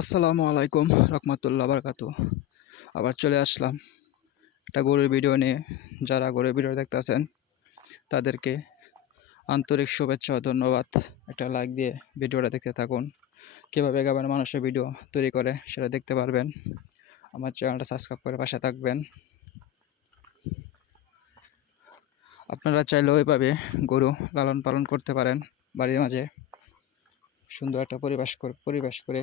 আসসালামু আলাইকুম রহমতুল্লাহ বারকাতু। আবার চলে আসলাম একটা গরুর ভিডিও নিয়ে। যারা গরুর ভিডিও দেখতেছেন তাদেরকে আন্তরিক শুভেচ্ছা ও ধন্যবাদ। একটা লাইক দিয়ে ভিডিওটা দেখতে থাকুন। কীভাবে গ্রামের মানুষের ভিডিও তৈরি করে সেটা দেখতে পারবেন। আমার চ্যানেলটা সাবস্ক্রাইব করে পাশে থাকবেন। আপনারা চাইলে ওইভাবে গরু লালন পালন করতে পারেন বাড়ির মাঝে সুন্দর একটা পরিবেশ করে।